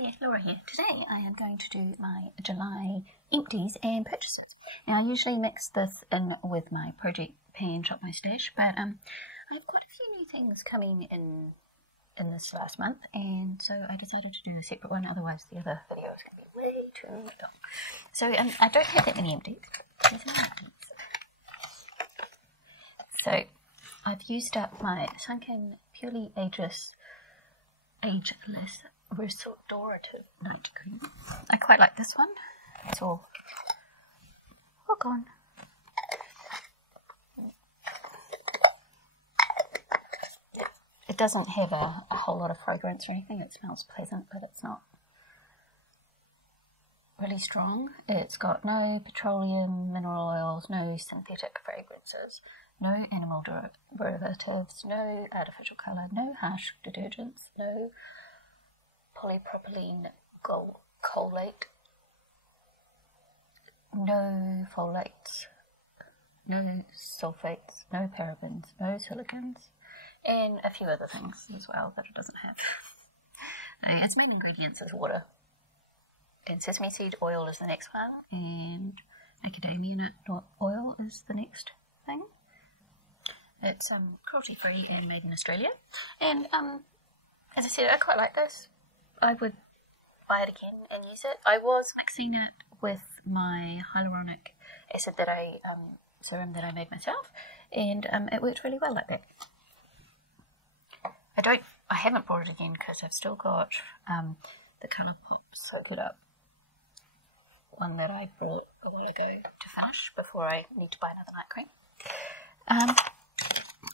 Hi, Laura here. Today I am going to do my July empties and purchases. Now I usually mix this in with my project pan shop my stash, but I have quite a few new things coming in this last month, and so I decided to do a separate one, otherwise the other video is going to be way too long. So I don't have that many empties. These are my empties. So I've used up my Sunken Purely Ageless Restorative Night Cream. I quite like this one. It's all gone. It doesn't have a whole lot of fragrance or anything. It smells pleasant, but it's not really strong. It's got no petroleum, mineral oils, no synthetic fragrances, no animal derivatives, no artificial colour, no harsh detergents, no polypropylene cholate, no folates, no sulfates, no parabens, no silicons, and a few other things as well that it doesn't have. Its main ingredients is water, and sesame seed oil is the next one, and macadamia nut oil is the next thing. It's cruelty-free and made in Australia, and as I said, I quite like this. I would buy it again and use it. I was mixing it with my hyaluronic acid that serum that I made myself, and it worked really well like that. I haven't brought it again because I've still got the Colourpop Soak It Up one that I brought a while ago to finish before I need to buy another night cream.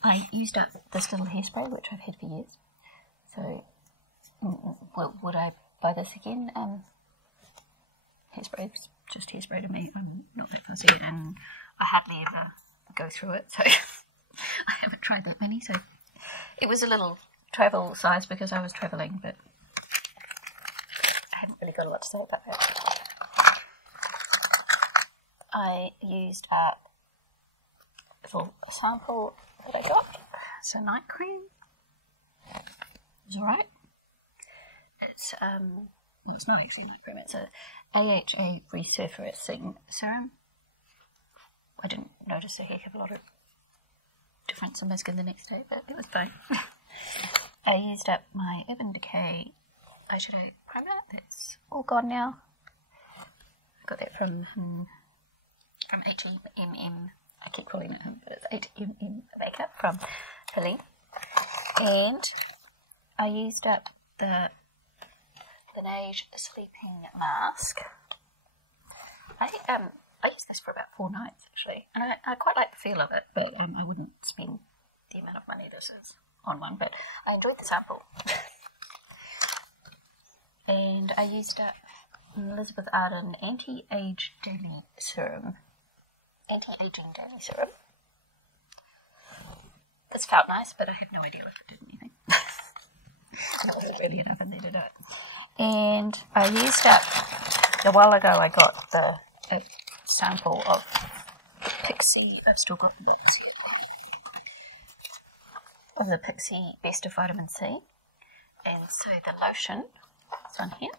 I used up this little hairspray, which I've had for years. So, would I buy this again? Hairspray is just hairspray to me. I'm not that fussy, and I hardly ever go through it, so I haven't tried that many. So, it was a little travel size because I was travelling, but I haven't really got a lot to say about that. I used up a little sample that I got. It's a night cream. It's alright. It's it's not actually a night cream. It's a AHA resurfacing serum. I didn't notice a heck of a lot of difference in my skin the next day, but it was fine. I used up my Urban Decay eyeshadow primer. That's all gone now. I got that from H&M. I keep calling it him, but it's H&M makeup from Helene. And I used up the Laneige Sleeping Mask. I used this for about 4 nights actually, and I quite like the feel of it, but I wouldn't spend the amount of money this is on one, but I enjoyed the sample. And I used up Elizabeth Arden Anti-Aging Daily Serum. This felt nice, but I had no idea if it did anything. That wasn't really enough, and they did it. And I used up, a while ago I got the sample of Pixie, I've still got the books, of the Pixie Best of Vitamin C. And so the lotion, this one here,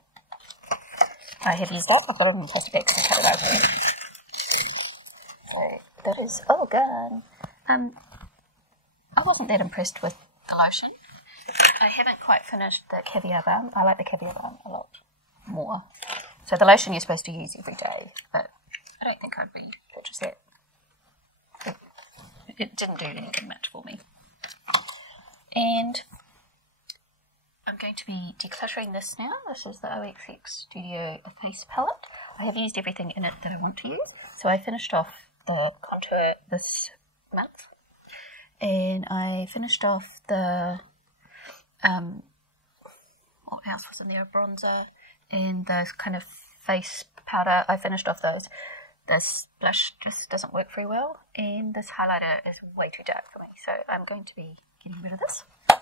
I have used up. I've got it in plastic bags to cut it open. So that is all gone. I wasn't that impressed with the lotion. I haven't quite finished the caviar balm. I like the caviar balm a lot more. So the lotion you're supposed to use every day, but I don't think I'd repurchase that. It didn't do anything much for me. And I'm going to be decluttering this now. This is the OXX Studio Face Palette. I have used everything in it that I want to use. So I finished off the contour this month. And I finished off the, what else was in there? Bronzer and the kind of face powder. I finished off those. This blush just doesn't work very well. And this highlighter is way too dark for me. So I'm going to be getting rid of this. And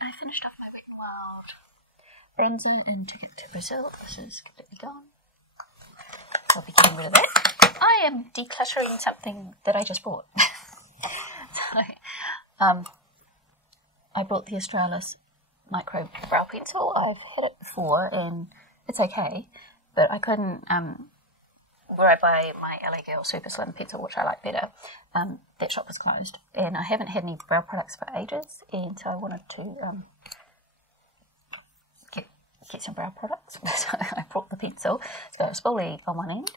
I finished off my Wet n Wild bronzer and took it to Brazil. This is completely gone. I'll be getting rid of that. I am decluttering something that I just bought. So, I bought the Australis micro brow pencil. I've had it before and it's okay, but I couldn't, where I buy my LA Girl Super Slim pencil, which I like better, that shop was closed, and I haven't had any brow products for ages, and so I wanted to get some brow products. So I brought the pencil. It's got a spoolie on one end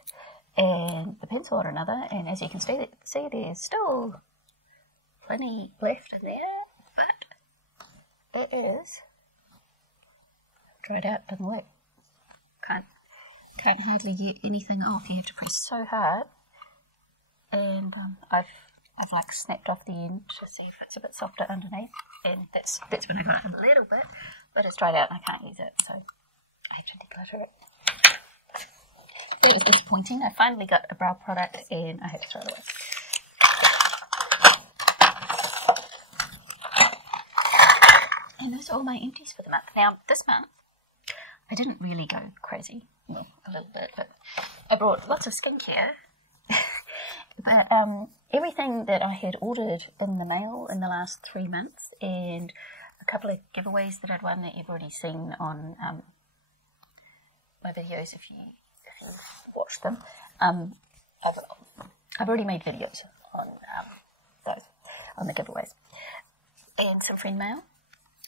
and the pencil on another, and as you can see there's still plenty left in there, but it is dried out, doesn't work. Can't hardly get anything off. You have to press so hard, and I've like snapped off the end to see if it's a bit softer underneath, and that's when I got it a little bit, but it's dried out and I can't use it, so I have to declutter it. That was disappointing. I finally got a brow product and I had to throw it away. And those are all my empties for the month. Now, this month, I didn't really go crazy. Well, a little bit, but I brought lots of skincare. But everything that I had ordered in the mail in the last 3 months, and a couple of giveaways that I'd won that you've already seen on my videos if you've watched them. I've already made videos on those, on the giveaways. And some friend mail.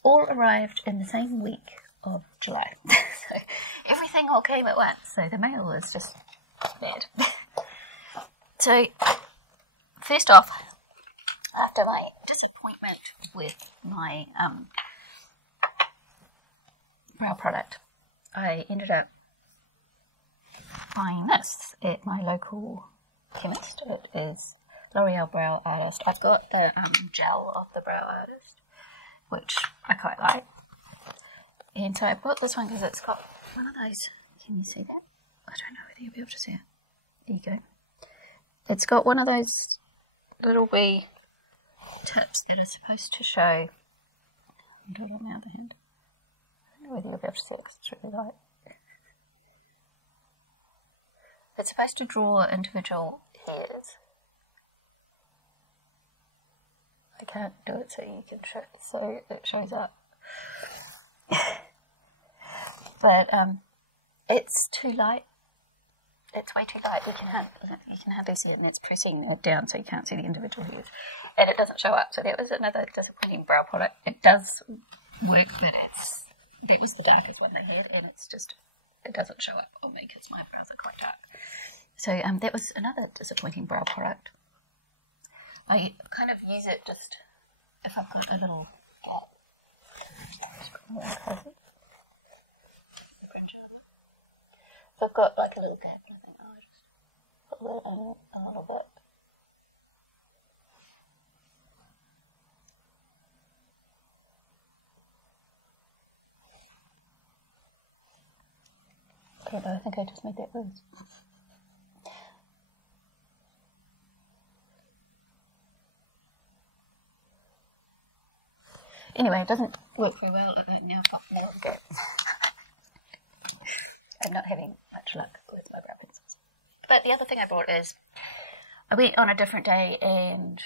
All arrived in the same week of July. So everything all came at once. So the mail was just bad. So first off, after my disappointment with my brow product, I ended up buying this at my local chemist. It is L'Oreal Brow Artist. I've got the gel of the Brow Artist, which I quite like. And so I bought this one because it's got one of those, can you see that? I don't know whether you'll be able to see it. There you go. It's got one of those little wee tips that are supposed to show, I'm doing it on my other hand. I don't know whether you'll be able to see it because it's really light. It's supposed to draw individual hairs. I can't do it so you can show, so it shows up. But it's too light. It's way too light. You can hardly see it, and it's pressing it down so you can't see the individual hairs, and it doesn't show up. So that was another disappointing brow product. It does work, but that was the darkest one they had, and it doesn't show up on me because my brows are quite dark. So that was another disappointing brow product. I kind of use it just if I've got a little gap. If I've got like a little gap, I think I'll just put that in a little bit. Okay, but I think I just made that worse. Anyway, it doesn't work very well now. Okay. I'm not having much luck with my brow pencils. But the other thing I bought is, I went on a different day and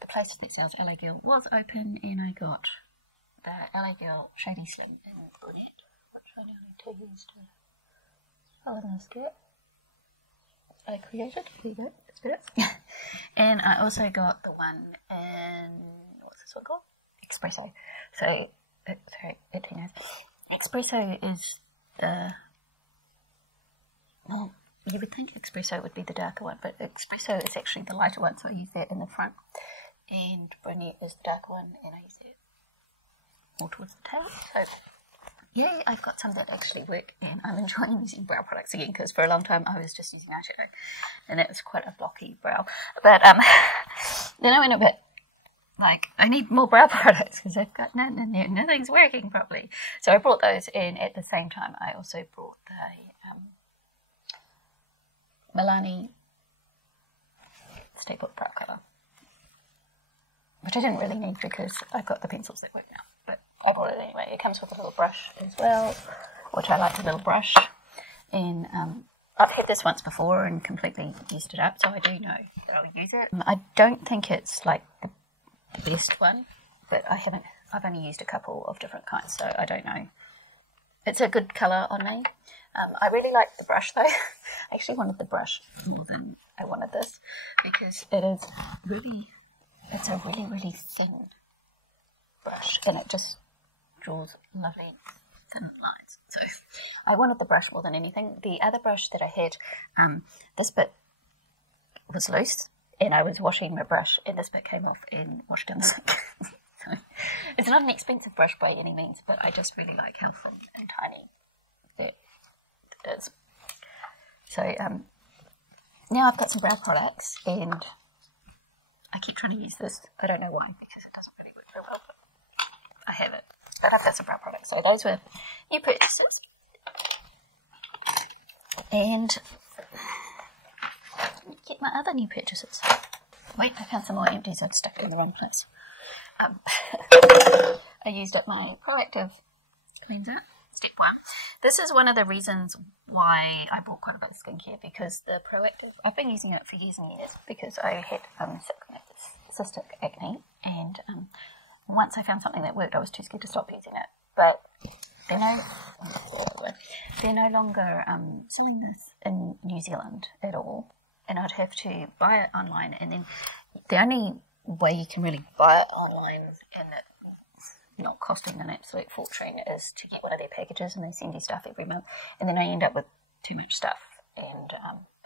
the place that sells LA Girl was open, and I got the LA Girl Shady Slim in brunette, which I now need to use to color my skirt. I created. There you go. It's better. And I also got the one in, what's this one called? Espresso. So, sorry, 18 hours. Espresso is the, well, you would think Espresso would be the darker one, but Espresso is actually the lighter one, so I use that in the front. And brunette is the darker one, and I use that more towards the tail. So, yeah, I've got some that actually work, and I'm enjoying using brow products again, because for a long time I was just using eyeshadow, and that was quite a blocky brow. But then I went a bit, like, I need more brow products because I've got none in there. Nothing's working properly. So I brought those, and at the same time I also brought the Milani Staple Brow Colour, which I didn't really need because I've got the pencils that work now. But I bought it anyway. It comes with a little brush as well, which I like the little brush. And I've had this once before and completely used it up, so I do know that I'll use it. I don't think it's like the best one, but I haven't I've only used a couple of different kinds, so I don't know. It's a good colour on me. I really like the brush though. I actually wanted the brush more than I wanted this because it's a really, really thin brush and it just draws lovely thin lines. So I wanted the brush more than anything. The other brush that I had, this bit was loose and I was washing my brush and this bit came off and washed down the sink. So it's not an expensive brush by any means, but I just really like how thin and tiny that is. So now I've got some brow products and I keep trying to use this. I don't know why, because it doesn't really work very well, but I have it. But I've got some brow products. So those were new purchases. And get my other new purchases. Wait, I found some more empties. I'd stuck it in the wrong place. I used up my Proactive cleanser, step 1. This is one of the reasons why I bought quite a bit of skincare, because the Proactive, I've been using it for years and years because I had cystic acne, and once I found something that worked, I was too scared to stop using it. But they're no longer selling this in New Zealand at all, and I'd have to buy it online, and then the only way you can really buy it online and it's not costing an absolute fortune is to get one of their packages, and they send you stuff every month, and then I end up with too much stuff and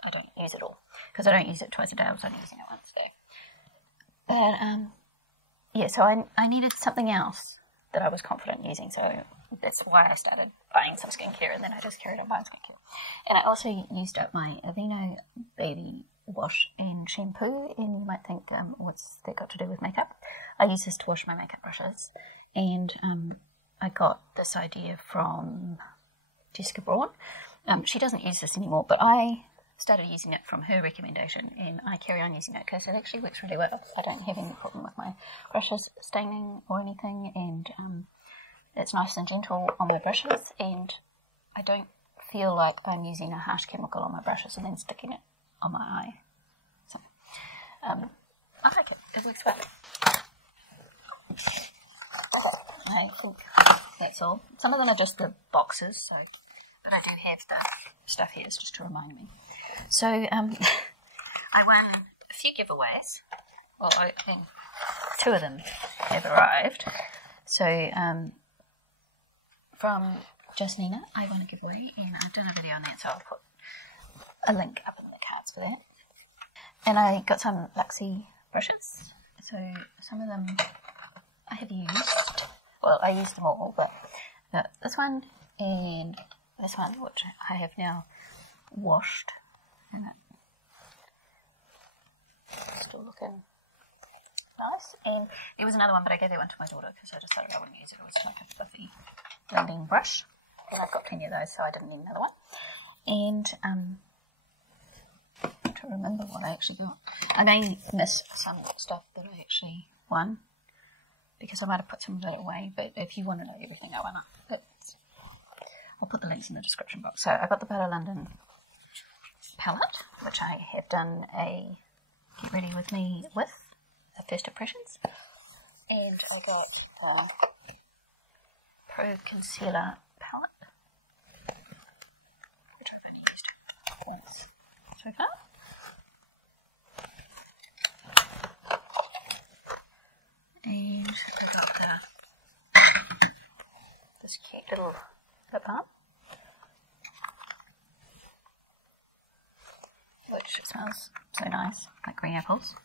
I don't use it all because I don't use it twice a day. I was only using it once a day. But yeah, so I needed something else that I was confident using, so that's why I started buying some skincare, and then I just carried on buying skincare. And I also used up my Aveeno baby wash and shampoo, and you might think, what's that got to do with makeup? I use this to wash my makeup brushes, and I got this idea from Jessica Braun. She doesn't use this anymore, but I started using it from her recommendation, and I carry on using it because it actually works really well. I don't have any problem with my brushes staining or anything, and it's nice and gentle on my brushes, and I don't feel like I'm using a harsh chemical on my brushes and then sticking it on my eye. So I like it. It works well. I think that's all. Some of them are just the boxes, so, but I do have the stuff here just to remind me. So I won a few giveaways. Well, I think 2 of them have arrived. So from Just Nina, I won a giveaway, and I've done a video on that, so I'll put a link up in the cards for that. And I got some Luxie brushes. So some of them I have used. Well, I used them all, but this one and this one, which I have now washed, and it's still looking nice. And there was another one, but I gave that one to my daughter because I decided I wouldn't use it. It was like a fluffy blending brush, and I've got plenty of those, so I didn't need another one. And to remember what I actually got, I may miss some stuff that I actually won because I might have put some of it away, but if you want to know everything I won, I'll put the links in the description box. So I got the Butter London palette, which I have done a get ready with me with, a first impressions, and I got the Pro Concealer palette, which I've only used once so far. And I got this cute little lip balm, which smells so nice, like green apples.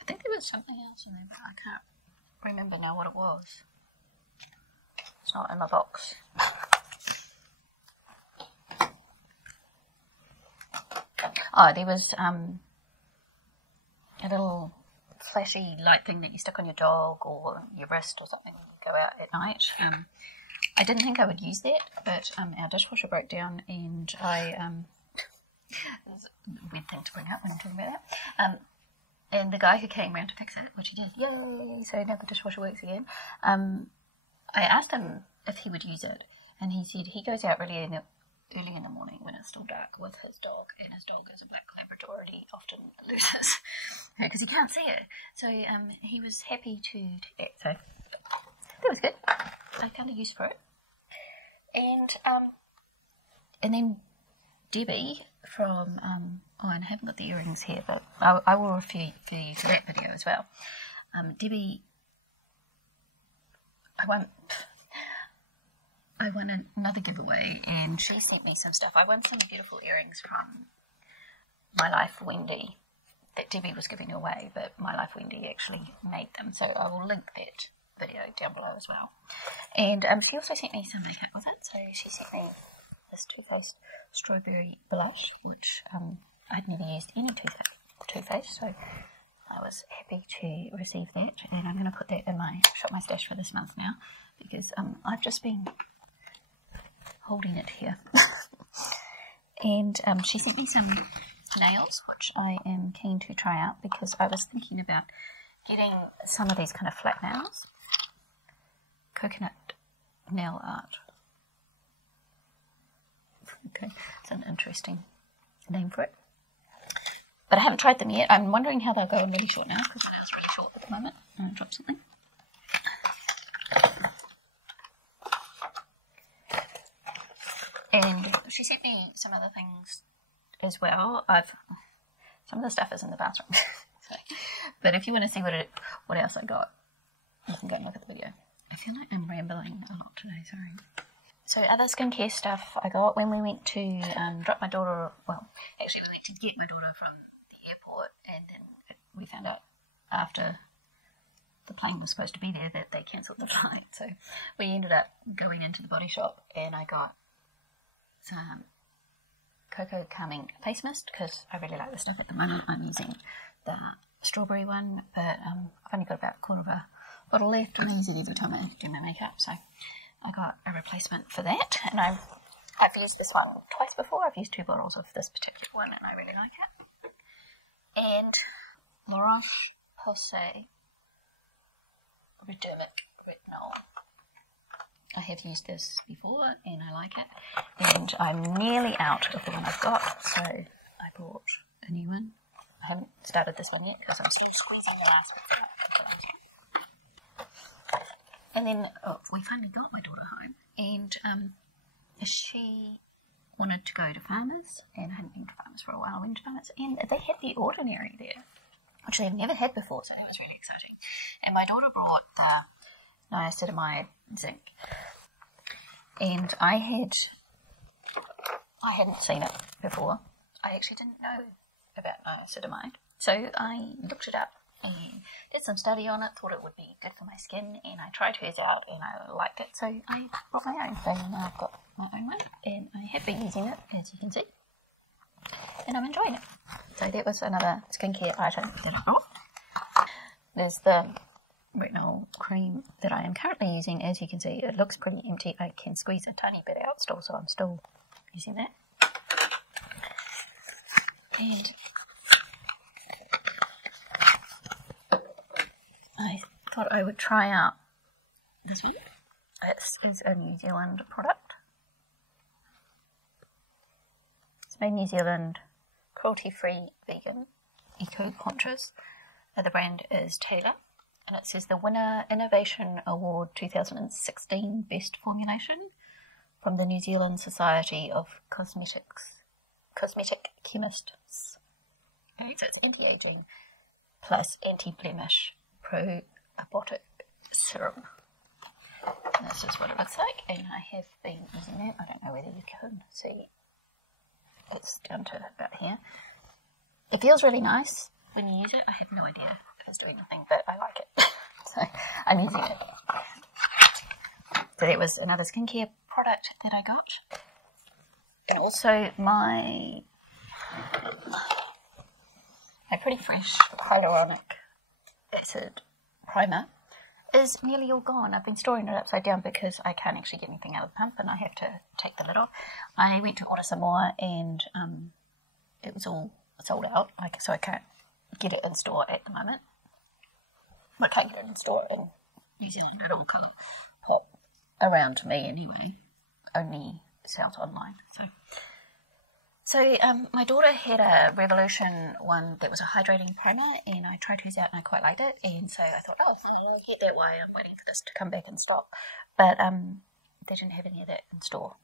I think there was something else in there, but I can't remember now what it was. It's not in my box. Oh, there was a little flashy light thing that you stick on your dog or your wrist or something when you go out at night. I didn't think I would use that, but our dishwasher broke down, and it's a weird thing to bring up when I'm talking about that. And the guy who came round to fix it, which he did, yay, so now the dishwasher works again. I asked him if he would use it, and he said he goes out early in the morning when it's still dark with his dog, and his dog is a black Labrador, and he often loses because he can't see it. So he was happy to do that. So that was good. I found a use for it. And then Debbie from, oh, and I haven't got the earrings here, but I will refer you to that video as well. Debbie, I won another giveaway, and she sent me some stuff. I won some beautiful earrings from My Life Wendy that Debbie was giving away, but My Life Wendy actually made them, so I will link that video down below as well. And she also sent me some makeup with it, so she sent me this Too Faced Strawberry Blush, which I'd never used any Too Faced, so I was happy to receive that, and I'm going to put that in my Shop My Stash for this month now, because I've just been holding it here. And she sent me some nails, which I am keen to try out, because I was thinking about getting some of these kind of flat nails. Coconut nail art. Okay, it's an interesting name for it. But I haven't tried them yet. I'm wondering how they'll go in really short nails, because my nails are really short at the moment. I'm going to drop something. And she sent me some other things as well. Some of the stuff is in the bathroom. So, but if you want to see what else I got, you can go and look at the video. I feel like I'm rambling a lot today, sorry. So other skincare stuff I got when we went to drop my daughter, well, actually we went to get my daughter from the airport, and then we found out after the plane was supposed to be there that they cancelled the flight. So we ended up going into the Body Shop, and I got some Cocoa Calming Face Mist, because I really like this stuff at the moment. I'm using the strawberry one, but I've only got about a quarter of a bottle left, and I use it every time I do my makeup, so I got a replacement for that. And I've used this one twice before. I've used 2 bottles of this particular one, and I really like it. And La Roche-Posay Redermic Retinol. I have used this before, and I like it. And I'm nearly out of the one I've got, so I bought a new one. I haven't started this one yet, because I'm still squeezing the last one. And then we finally got my daughter home, and she wanted to go to Farmers, and I hadn't been to Farmers for a while. I went to Farmers, and they had The Ordinary there, which they've never had before, so that was really exciting. And my daughter brought the niacinamide zinc, and I hadn't seen it before. I actually didn't know about niacinamide, so I looked it up and did some study on it, thought it would be good for my skin, and I tried hers out and I liked it, so I bought my own. So now I've got my own one, and I have been using it, as you can see, and I'm enjoying it. So that was another skincare item that I got. There's the retinol cream that I am currently using. As you can see, it looks pretty empty. I can squeeze a tiny bit out still, so I'm still using that. And I thought I would try out this one. This is a New Zealand product. It's made in New Zealand, cruelty-free, vegan, eco-conscious. The brand is Taylor, and it says the Winner Innovation Award 2016 Best Formulation from the New Zealand Society of Cosmetic Chemists. Okay, so it's anti-aging plus anti-blemish probiotic serum. And this is what it looks like, and I have been using that. I don't know whether you can see. It's down to about here. It feels really nice when you use it. I have no idea if it's doing anything, but I like it. So I'm using it. So that was another skincare product that I got. And also my Pretty Fresh hyaluronic acid primer is nearly all gone. I've been storing it upside down because I can't actually get anything out of the pump, and I have to take the lid off. I went to order some more, and it was all sold out, so I can't get it in store at the moment. I can't get it in store in New Zealand. It all kind of pop around to me anyway, only sells online. So my daughter had a Revolution one that was a hydrating primer, and I tried hers out and I quite liked it, and so I thought, oh, I get that why I'm waiting for this to come back in stock. But they didn't have any of that in store.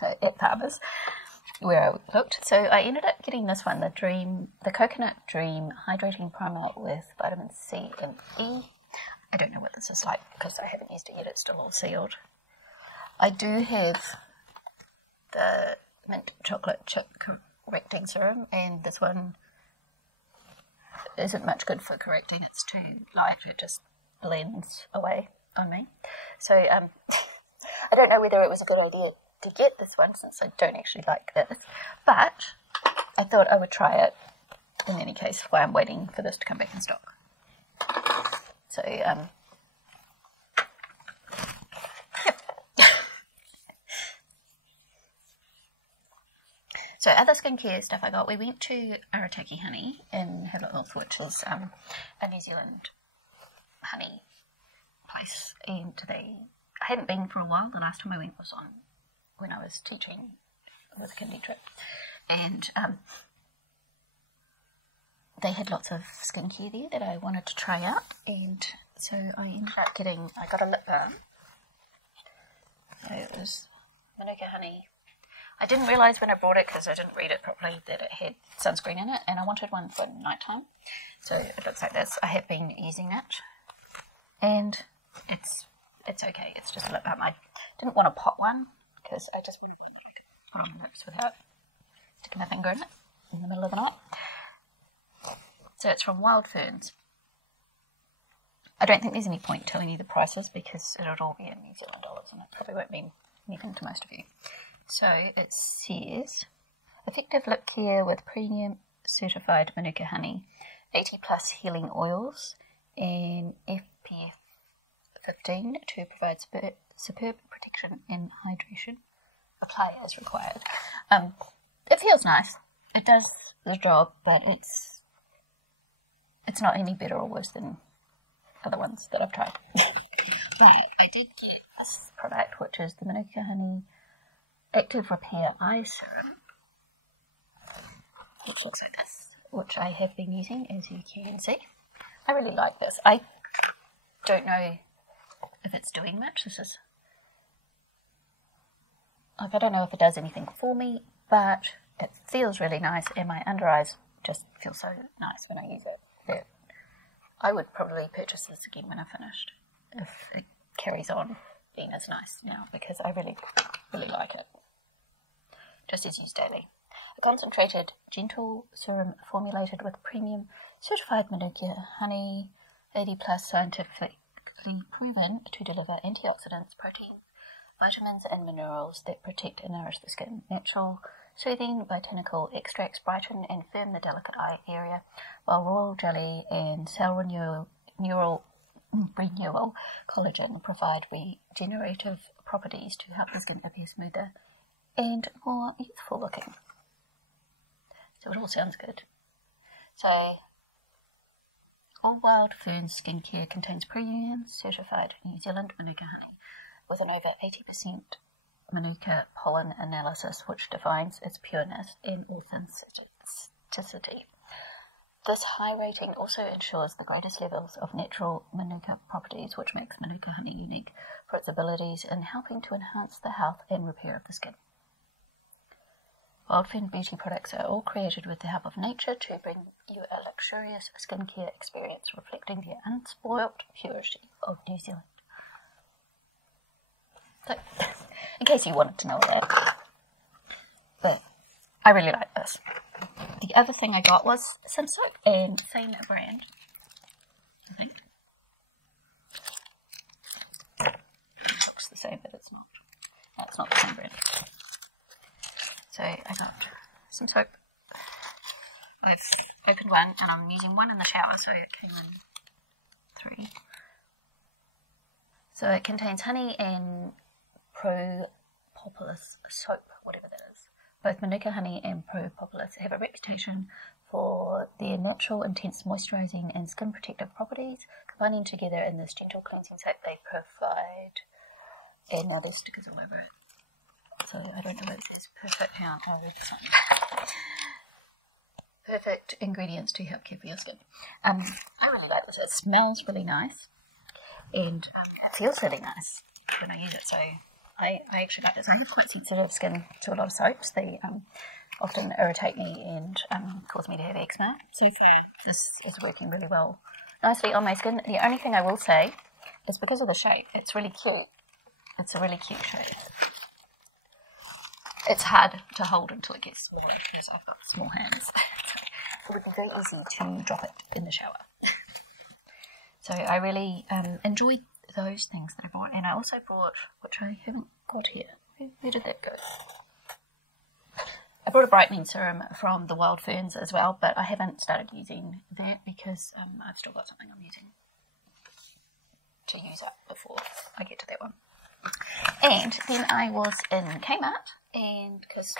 So at Farmers, where I looked. So I ended up getting this one, the Coconut Dream Hydrating Primer with vitamin C and E. I don't know what this is like because I haven't used it yet, it's still all sealed. I do have the mint chocolate chip correcting serum, and this one isn't much good for correcting. It's too light, it just blends away on me. So I don't know whether it was a good idea to get this one since I don't actually like this, but I thought I would try it in any case while I'm waiting for this to come back in stock. So So other skincare stuff I got, we went to Arataki Honey in Hewlett North, which is a New Zealand honey place, and I hadn't been for a while. The last time I went was when I was teaching with a kindy trip, and they had lots of skincare there that I wanted to try out, and so I ended up I got a lip balm. So it was Manuka honey. I didn't realise when I bought it, because I didn't read it properly, that it had sunscreen in it, and I wanted one for nighttime. So it looks like this. I have been using it, and it's okay. It's just a lip balm. I didn't want to pot one, because I just wanted one that I could put on my lips without sticking my finger in it in the middle of the night. So it's from Wild Ferns. I don't think there's any point telling you the prices, because it'll all be in New Zealand dollars, and it probably won't mean anything to most of you. So it says, effective lip care with premium certified Manuka honey, 80 plus healing oils, and SPF 15 to provide superb protection and hydration. Apply as required. It feels nice. It does the job, but it's not any better or worse than other ones that I've tried. But I did get this product, which is the Manuka honey Active Repair Eye Serum, which looks like this, which I have been using, as you can see. I really like this. I don't know if it's doing much. I don't know if it does anything for me, but it feels really nice, and my under eyes just feel so nice when I use it. That I would probably purchase this again when I've finished, if it carries on being as nice now, because I really, really like it. Just as used daily. A concentrated, gentle serum formulated with premium certified Manuka honey, 80 plus scientifically proven to deliver antioxidants, proteins, vitamins and minerals that protect and nourish the skin. Natural, soothing botanical extracts brighten and firm the delicate eye area, while royal jelly and cell renewal collagen provide regenerative properties to help the skin appear smoother and more youthful looking. So it all sounds good. So all Wild Ferns skincare contains premium certified New Zealand Manuka honey with an over 80% Manuka pollen analysis, which defines its pureness and authenticity. This high rating also ensures the greatest levels of natural Manuka properties, which makes Manuka honey unique for its abilities in helping to enhance the health and repair of the skin. Wild Fern beauty products are all created with the help of nature to bring you a luxurious skincare experience reflecting the unspoilt purity of New Zealand. So, in case you wanted to know that. But I really like this. The other thing I got was some soap, and same brand, I think. It's the same, but it's not. No, it's not the same brand. So I got some soap. I've opened one, and I'm using one in the shower, so it came in 3. So it contains honey and propolis soap, whatever that is. Both Manuka honey and propolis have a reputation for their natural, intense moisturising and skin protective properties, combining together in this gentle cleansing soap they provide. And now there's stickers all over it. so I don't know whether it's perfect. How I'll read this one. Perfect ingredients to help care for your skin. I really like this. It smells really nice, and it feels really nice when I use it. So I actually like this. I have quite sensitive skin to a lot of soaps. They often irritate me and cause me to have eczema. So far, this is working really well, nicely on my skin. The only thing I will say is because of the shape, it's really cute. It's a really cute shape. It's hard to hold until it gets smaller because I've got small hands. It would be very easy to drop it in the shower. So I really enjoyed those things that I bought. And I also bought, which I haven't got here. Where did that go? I brought a brightening serum from the Wild Ferns as well, but I haven't started using that because I've still got something I'm using to use up before I get to that one. And then I was in Kmart, and because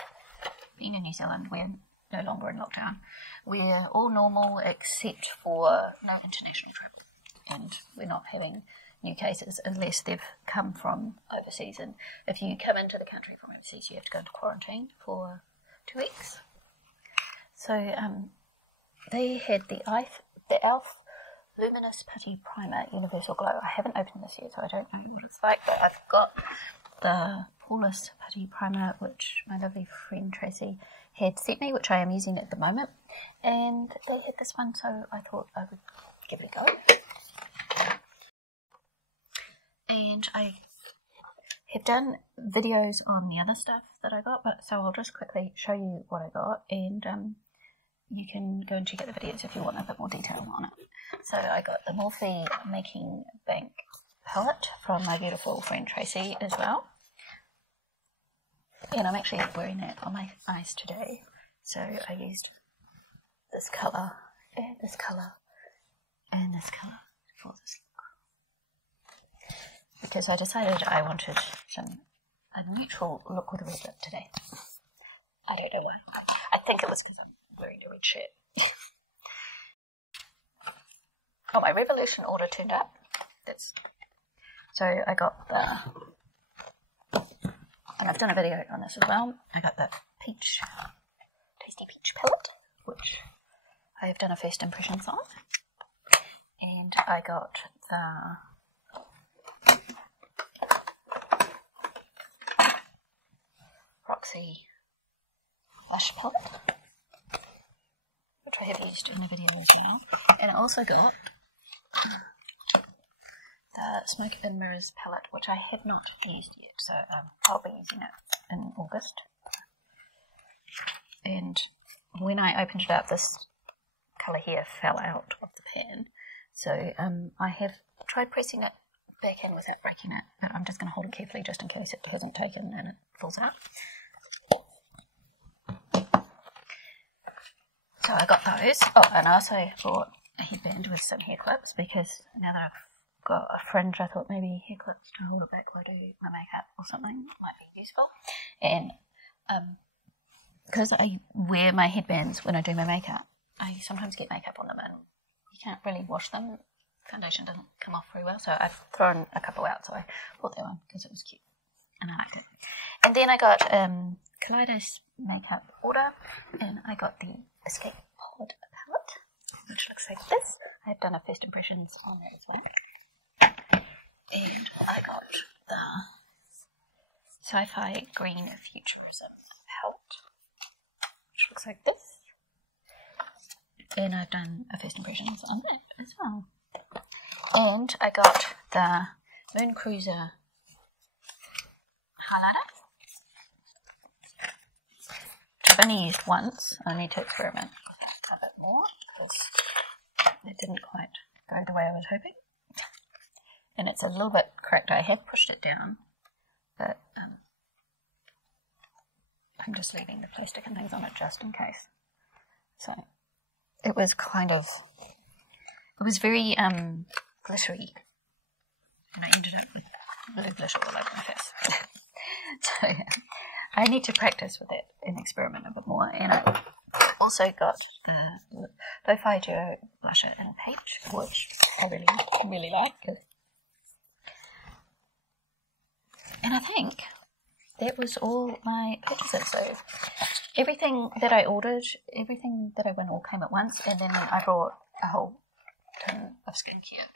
being in New Zealand, we're no longer in lockdown. We're all normal except for no international travel, and we're not having new cases unless they've come from overseas. And if you come into the country from overseas, you have to go into quarantine for 2 weeks. So they had the e.l.f. Luminous Putty Primer Universal Glow. I haven't opened this yet, so I don't know what it's like, but I've got the Poreless Putty Primer, which my lovely friend Tracy had sent me, which I am using at the moment, and they had this one, so I thought I would give it a go. And I have done videos on the other stuff that I got, but so I'll just quickly show you what I got, and you can go and check out the videos if you want a bit more detail on it. So I got the Morphe Making Bank palette from my beautiful friend Tracy as well. And I'm actually wearing that on my eyes today. So I used this colour and this colour and this colour for this look. Because I decided I wanted a neutral look with a red lip today. I don't know why. I think it was because I'm wearing a red shirt. Oh, my Revolution order turned up. So I got the, and I've done a video on this as well, I got the Tasty Peach palette, which I have done a first impressions on. And I got the Roxy Blush palette, which I have used in a video as well. And I also got the Smoke and Mirrors palette, which I have not used yet, so I'll be using it in August. And when I opened it up, this colour here fell out of the pan, so I have tried pressing it back in without breaking it, but I'm just going to hold it carefully just in case it hasn't taken and it falls out. So I got those. Oh, and I also bought a headband with some hair clips, because now that I've got a fringe, I thought maybe hair clips to hold it back while I do my makeup or something might be useful. And because I wear my headbands when I do my makeup, I sometimes get makeup on them and you can't really wash them. Foundation doesn't come off very well, so I've thrown a couple out, so I bought that one because it was cute and I liked it. And then I got Kaleidos makeup order, and I got the Escape Pod palette, which looks like this. I've done a first impressions on that as well. And I got the Sci-Fi Green Futurism palette, which looks like this. And I've done a first impressions on that as well. And I got the Moon Cruiser highlighter, which I've only used once. I need to experiment a bit more because it didn't quite go the way I was hoping. And it's a little bit cracked. I have pushed it down, but I'm just leaving the plastic and things on it just in case. So it was kind of, it was very glittery, and I ended up with blue glitter all over my face. So yeah, I need to practice with it and experiment a bit more. And I also got the Lo-Fi Duo blusher in peach, which I really like. And I think that was all my purchases. So everything that I ordered, everything that I won all came at once, and then I brought a whole tin of skincare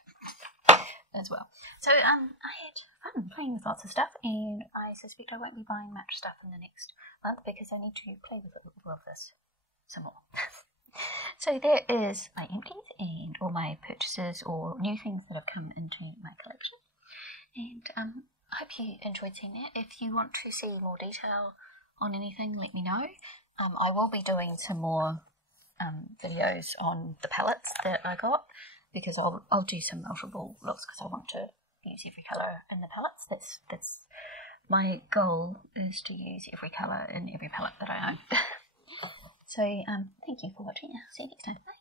as well. So I had fun playing with lots of stuff, and I suspect I won't be buying much stuff in the next month because I need to play with all of this some more. So there is my empties and all my purchases or new things that have come into my collection. And I hope you enjoyed seeing that. If you want to see more detail on anything, let me know. I will be doing some more videos on the palettes that I got, because I'll do some multiple looks because I want to use every colour in the palettes. That's my goal, is to use every colour in every palette that I own. So thank you for watching. I'll see you next time. Bye.